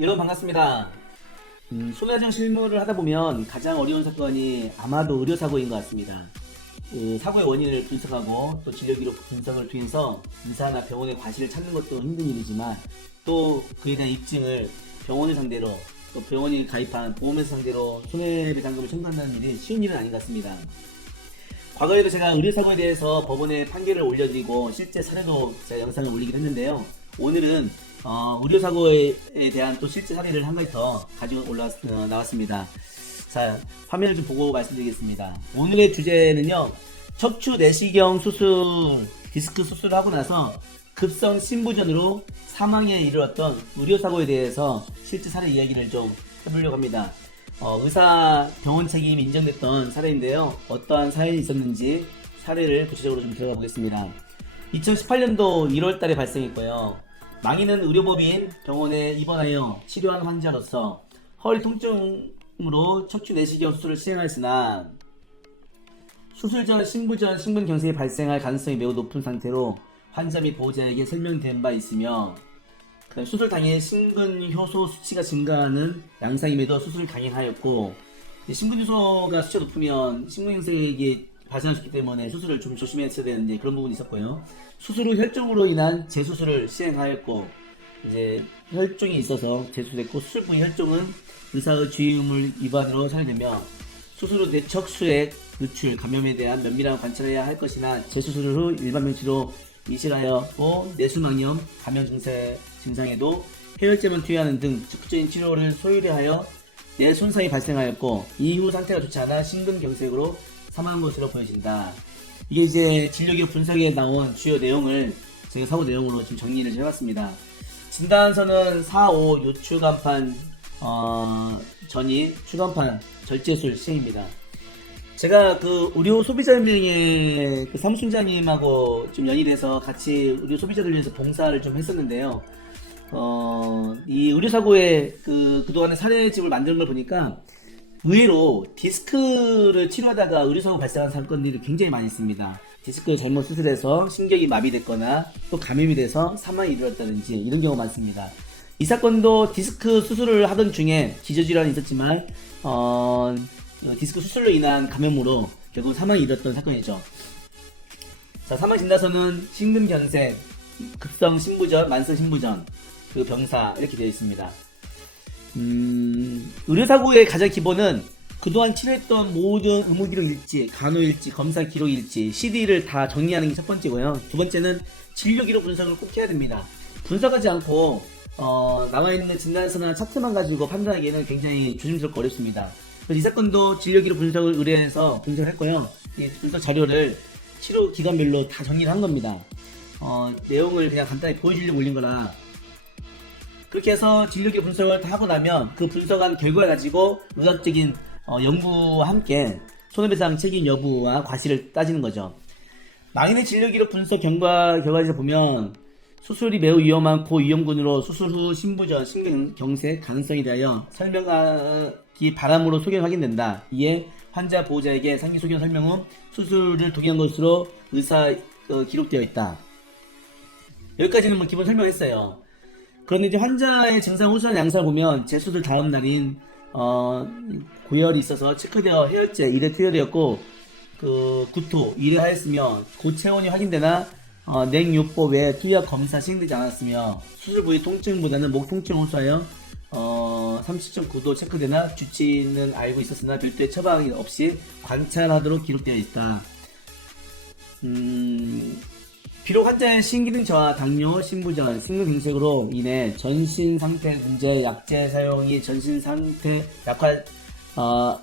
여러분 반갑습니다. 소매장 실무를 하다 보면 가장 어려운 사건이 아마도 의료사고인 것 같습니다. 그 사고의 원인을 분석하고 또 진료기록 분석을 통해서 의사나 병원의 과실을 찾는 것도 힘든 일이지만 또 그에 대한 입증을 병원을 상대로 또 병원이 가입한 보험회사 상대로 손해배상금을 청구한다는 일이 쉬운 일은 아닌 것 같습니다. 과거에도 제가 의료사고에 대해서 법원에 판결을 올려드리고 실제 사례도 제가 영상을 올리기도 했는데요. 오늘은 의료사고에 대한 또 실제 사례를 한 가지 더 가지고 나왔습니다. 자, 화면을 좀 보고 말씀드리겠습니다. 오늘의 주제는요, 척추 내시경 수술, 디스크 수술을 하고 나서 급성 심부전으로 사망에 이르렀던 의료사고에 대해서 실제 사례 이야기를 좀 해보려고 합니다. 의사 병원 책임이 인정됐던 사례인데요. 어떠한 사연이 있었는지 사례를 구체적으로 좀 들어가 보겠습니다. 2018년도 1월달에 발생했고요. 망인은 의료법인 병원에 입원하여 치료한 환자로서 허리 통증으로 척추 내시경 수술을 시행하였으나 수술 전 심부전, 심근경색이 발생할 가능성이 매우 높은 상태로 환자 및 보호자에게 설명된 바 있으며 수술 당일 심근효소 수치가 증가하는 양상임에도 수술을 강행하였고, 심근효소가 수치가 높으면 심근경색이 발생할 수 있기 때문에 수술을 좀 조심했어야 되는데 그런 부분이 있었고요. 수술 후 혈종으로 인한 재수술을 시행하였고, 이제 혈종이 있어서 재수됐고, 수술 부위 혈종은 의사의 주의의무 위반으로 처리되며 수술 후 뇌척수액 누출 감염에 대한 면밀한 관찰해야 할 것이나 재수술 후 일반 명치로 이식하였고, 뇌수막염 감염 증상에도 해열제만 투여하는 등 적극적인 치료를 소홀히 하여 뇌 손상이 발생하였고, 이후 상태가 좋지 않아 심근경색으로 사망한 것으로 보여진다. 이게 이제 진료기록 분석에 나온 주요 내용을 제가 사고 내용으로 지금 정리를 해봤습니다. 진단서는 4.5 요추간판 전이 추간판 절제술 시행입니다. 제가 그 의료 소비자연맹의 그 사무총장님하고 좀 연일해서 같이 의료 소비자들 위해서 봉사를 좀 했었는데요. 이 의료사고의 그동안의 사례집을 만드는 걸 보니까 의외로 디스크를 치료하다가 의료사고 발생한 사건들이 굉장히 많이 있습니다. 디스크 잘못 수술해서 신경이 마비됐거나 또 감염이 돼서 사망에 이르렀다든지 이런 경우가 많습니다. 이 사건도 디스크 수술을 하던 중에 기저질환이 있었지만 디스크 수술로 인한 감염으로 결국 사망에 이르렀던 사건이죠. 자, 사망 진단서는 심근경색, 급성 심부전, 만성 심부전, 그 병사 이렇게 되어 있습니다. 의료사고의 가장 기본은 그동안 치료했던 모든 의무기록 일지, 간호일지, 검사 기록 일지, CD를 다 정리하는 게 첫 번째고요. 두 번째는 진료기록 분석을 꼭 해야 됩니다. 분석하지 않고 나와있는 진단서나 차트만 가지고 판단하기에는 굉장히 조심스럽고 어렵습니다. 그래서 이 사건도 진료기록 분석을 의뢰해서 분석을 했고요. 이 분석 자료를 치료 기관별로 다 정리를 한 겁니다. 내용을 그냥 간단히 보여주려고 올린 거라. 그렇게 해서 진료기록 분석을 다 하고 나면 그 분석한 결과를 가지고 의학적인 연구와 함께 손해배상 책임 여부와 과실을 따지는 거죠. 망인의 진료기록 분석 결과에서 보면 수술이 매우 위험한 고위험군으로 수술 후 심부전, 심근경색 가능성에 대하여 설명하기 바람으로 소견 확인된다. 이에 환자 보호자에게 상기 소견 설명 후 수술을 동의한 것으로 의사 기록되어 있다. 여기까지는 뭐 기본 설명했어요. 그런데 이제 환자의 증상 호소한 양상을 보면 재수술 다음 날인 고열이 있어서 체크되어 해열제 1회 투여되었고 구토 1회 하였으며 고체온이 확인되나 냉요법 외 투약 검사 시행되지 않았으며 수술 부위 통증보다는 목 통증 호소하여 37.9도 체크되나 주치는 알고 있었으나 별도의 처방이 없이 관찰하도록 기록되어 있다. 비록 환자의 신기능 저하, 당뇨, 심부전, 심근경색으로 인해 전신상태 문제, 약제 사용이 전신상태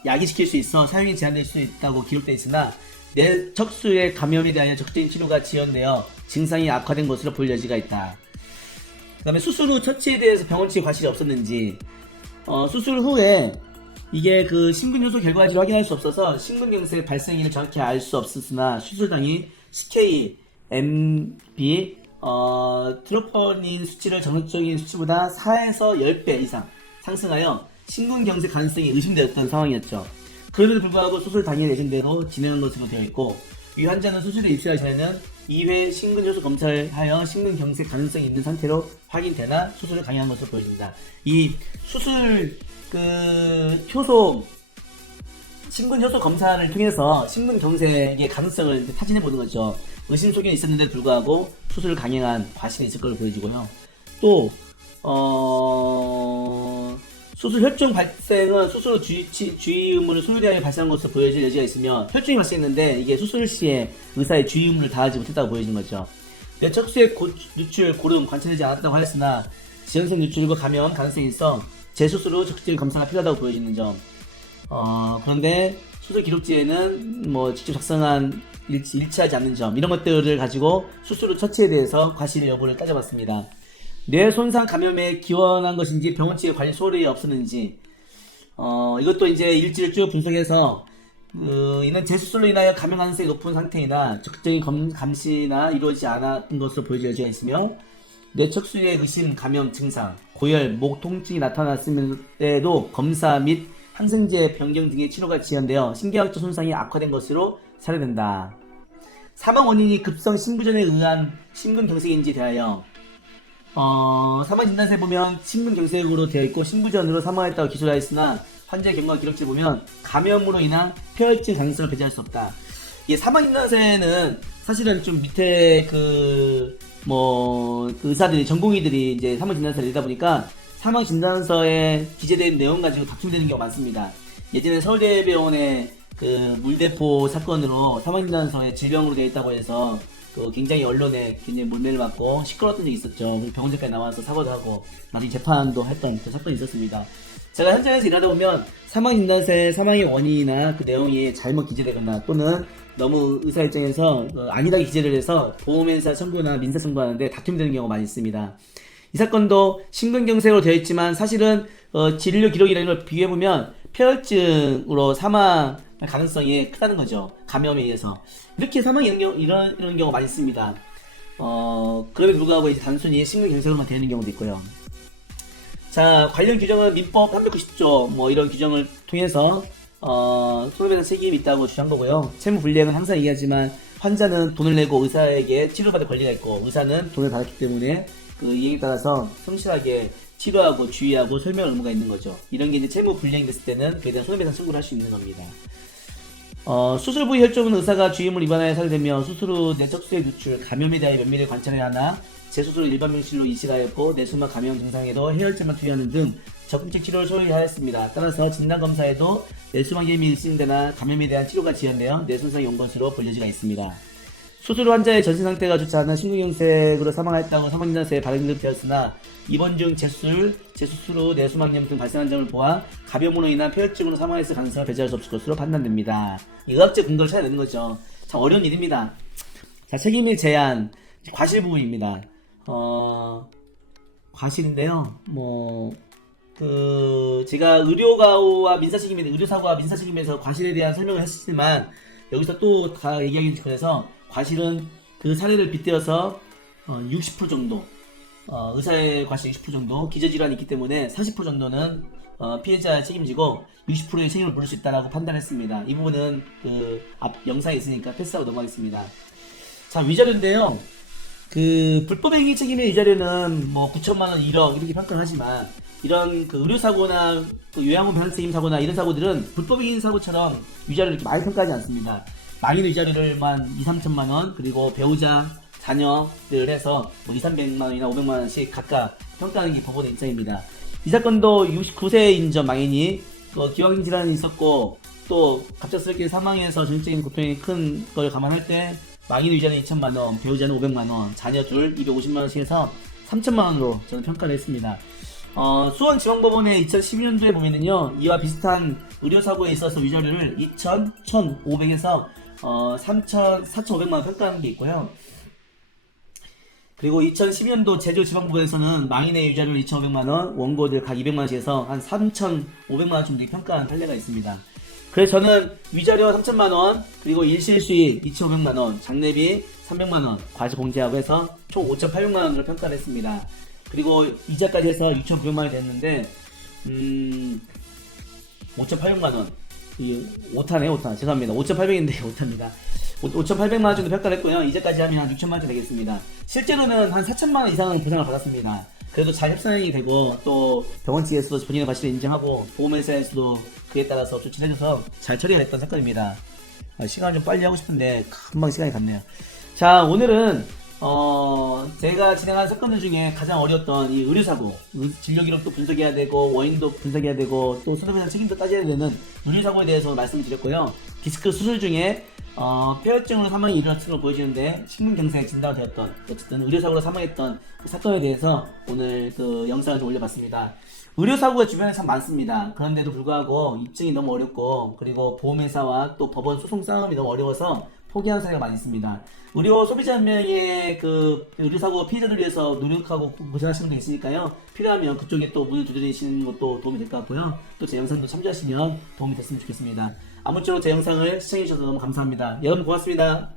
야기시킬 수 있어 사용이 제한될 수 있다고 기록되어 있으나 뇌 척수의 감염에 대하여 적극적인 치료가 지연되어 증상이 악화된 것으로 볼 여지가 있다. 그 다음에 수술 후 처치에 대해서 병원 측에 과실이 없었는지, 수술 후에 이게 그 심근효소 결과지를 확인할 수 없어서 심근경색 발생일을 정확히 알 수 없었으나 수술 당일 CK, MB, 트로포닌 수치를 정상적인 수치보다 4에서 10배 이상 상승하여 심근경색 가능성이 의심되었던 상황이었죠. 그럼에도 불구하고 수술 당일 예정대로 진행한 것으로 되어 있고, 이 환자는 수술에 입실하기 전에는 2회 심근효소 검사를 하여 심근경색 가능성이 있는 상태로 확인되나 수술을 강행한 것으로 보여집니다. 이 수술 효소 심근효소 검사를 통해서 심근경색의 가능성을 타진해 보는 거죠. 의심 속에 있었는데 불구하고 수술을 강행한 과실이 있을 걸로 보여지고요. 또 수술 혈중 발생은 수술 후 주의 의무를 소홀히하여 발생한 것으로 보여질 여지가 있으며 혈중이 발생했는데 이게 수술 시에 의사의 주의 의무를 다하지 못했다고 보여지는 거죠. 뇌척수의 누출, 고름 관찰되지 않았다고 하였으나 지연성 누출과 감염 가능성이 있어 재수술 후 적극적인 검사가 필요하다고 보여지는 점. 그런데 수술 기록지에는 뭐 직접 작성한 일치하지 않는 점, 이런 것들을 가지고 수술 후 처치에 대해서 과실 여부를 따져봤습니다. 뇌 손상 감염에 기원한 것인지 병원 측의 관리 소홀이 없었는지, 이것도 이제 일지를 쭉 분석해서 이는 재수술로 인하여 감염 가능성이 높은 상태이나 적극적인 감시나 이루어지지 않은 것으로 보여질 여지가 있으며 뇌척수의 의심 감염 증상, 고열, 목 통증이 나타났을 때에도 검사 및 항생제 변경 등의 치료가 지연되어 신경학적 손상이 악화된 것으로 사례된다. 사망 원인이 급성 심부전에 의한 심근경색인지 대하여 사망 진단서에 보면 심근경색으로 되어 있고 심부전으로 사망했다고 기술하였으나 환자의 경과 기록지에 보면 감염으로 인한 폐혈증 가능성을 배제할 수 없다. 이 사망 진단서에는 사실은 좀 밑에 그 의사들이, 전공의들이 이제 사망 진단서를 내다 보니까 사망 진단서에 기재된 내용 가지고 다툼되는 경우가 많습니다. 예전에 서울대병원의 그 물대포 사건으로 사망 진단서에 질병으로 되어 있다고 해서 굉장히 언론에 굉장히 몰매를 맞고 시끄러웠던 적이 있었죠. 병원장까지 나와서 사과도 하고 나중에 재판도 했던 그 사건이 있었습니다. 제가 현장에서 일하다 보면 사망 진단서의 사망의 원인이나 그 내용이 잘못 기재되거나 또는 너무 의사 입장에서 아니다게 기재를 해서 보험회사 청구나 민사 청구하는데 다툼이 되는 경우가 많이 있습니다. 이 사건도 심근경색으로 되어 있지만 사실은 진료 기록이라는 걸 비교해보면 폐혈증으로 사망 가능성이 크다는 거죠. 감염에 의해서. 이렇게 사망이 이런 경우가 많이 있습니다. 그럼에도 불구하고 이제 단순히 심근경색으로만 되는 경우도 있고요. 자, 관련 규정은 민법 390조 뭐 이런 규정을 통해서 손해배상 책임이 있다고 주장한 거고요. 채무 불이행은 항상 얘기하지만 환자는 돈을 내고 의사에게 치료받을 권리가 있고 의사는 돈을 받았기 때문에 그 이행에 따라서 성실하게 치료하고 주의하고 설명할 의무가 있는 거죠. 이런 게 이제 채무 불이행 됐을 때는 그에 대한 손해배상 청구를 할 수 있는 겁니다. 수술 부위 혈종은 의사가 주의임을 위반하여 살되며 수술 후 뇌척수의 누출, 감염에 대하여 면밀히 관찰해야 하나 재수술을 일반 병실로 이식하였고 뇌수막 감염 증상에도 해열제만 투여하는 등 적응적 치료를 소홀히 하였습니다. 따라서 진단검사에도 뇌수막염이 의심되나 감염에 대한 치료가 지연되어 뇌손상이 온 것으로 볼 여지가 있습니다. 수술 후 환자의 전신상태가 좋지 않아 심근경색으로 사망했다고 사망진단서에 발행되었으나 입원 중 재수술 후 뇌수막염 등 발생한 점을 보아 감염으로 인한 폐혈증으로 사망했을 가능성을 배제할 수 없을 것으로 판단됩니다. 의학적 근거를 찾아야 되는 거죠. 참 어려운 일입니다. 자, 책임의 제한, 과실 부분입니다. 과실인데요. 제가 의료사고와 민사책임에서 과실에 대한 설명을 했지만 여기서 또 다 얘기하기 그래서 과실은 그 사례를 빗대어서 60% 정도, 의사의 과실 60% 정도, 기저질환이 있기 때문에 40% 정도는 피해자 책임지고 60%의 책임을 물을 수 있다라고 판단했습니다. 이 부분은 그 앞 영상에 있으니까 패스하고 넘어가겠습니다. 자, 위자료인데요. 그 불법행위 책임의 위자료는 뭐 9천만 원, 1억 이렇게 평가를 하지만 이런 그 의료사고나 그 요양원 배상책임 사고나 이런 사고들은 불법행위 사고처럼 위자료를 이렇게 많이 평가하지 않습니다. 망인 위자료를만 2, 3천만 원, 그리고 배우자, 자녀를 해서 뭐 2, 300만 원이나 500만 원씩 각각 평가하는 게 법원의 입장입니다. 이 사건도 69세인 전 망인이 기왕 질환이 있었고 또 갑작스럽게 사망해서 전체적인 고통이 큰 걸 감안할 때 망인 위자료는 2천만 원, 배우자는 500만 원, 자녀 둘 250만 원씩 해서 3천만 원으로 저는 평가를 했습니다. 수원지방법원의 2012년도에 보면은요, 이와 비슷한 의료사고에 있어서 위자료를 2천, 1,500에서 4,500만 원 평가하는 게 있고요. 그리고 2012년도 제주지방법원에서는 망인의 위자료를 2,500만 원, 원고들 각 200만 원씩 해서 한 3,500만 원 정도 평가한 판례가 있습니다. 그래서 저는 위자료 3천만 원, 그리고 일실수익 2,500만 원, 장례비 300만 원, 과세 공제하고 해서 총 5,800만 원으로 평가를 했습니다. 그리고 이자까지 해서 6,900만 원이 됐는데 5,800만 원. 오타네, 오타. 죄송합니다. 5,800인데 오타입니다. 5,800만 원 정도 평가를 했고요. 이제까지 하면 한 6천만 원 정도 되겠습니다. 실제로는 한 4천만 원 이상은 보상을 받았습니다. 그래도 잘 협상이 되고 또 병원 측에서도 본인의 과실을 인정하고 보험회사에서도 그에 따라서 조치를 해줘서 잘 처리가 됐던 사건입니다. 시간을 좀 빨리 하고 싶은데 금방 시간이 갔네요. 자, 오늘은 제가 진행한 사건들 중에 가장 어려웠던 이 의료사고, 진료 기록도 분석해야 되고 원인도 분석해야 되고 또 손해배상 책임도 따져야 되는 의료사고에 대해서 말씀드렸고요. 디스크 수술 중에 폐혈증으로 사망이 일어났던 걸 보여주는데 심근경색에 진단되었던 어쨌든 의료사고로 사망했던 그 사건에 대해서 오늘 그 영상을 좀 올려봤습니다. 의료사고가 주변에 참 많습니다. 그런데도 불구하고 입증이 너무 어렵고 그리고 보험회사와 또 법원 소송 싸움이 너무 어려워서 포기하는 사례가 많이 있습니다. 의료 소비자 한 명의 그 의료사고 피해자들 위해서 노력하고 고생하시는 게 있으니까요. 필요하면 그쪽에 또 문을 두드리시는 것도 도움이 될 것 같고요. 또 제 영상도 참조하시면 도움이 됐으면 좋겠습니다. 아무쪼록 제 영상을 시청해주셔서 너무 감사합니다. 여러분 고맙습니다.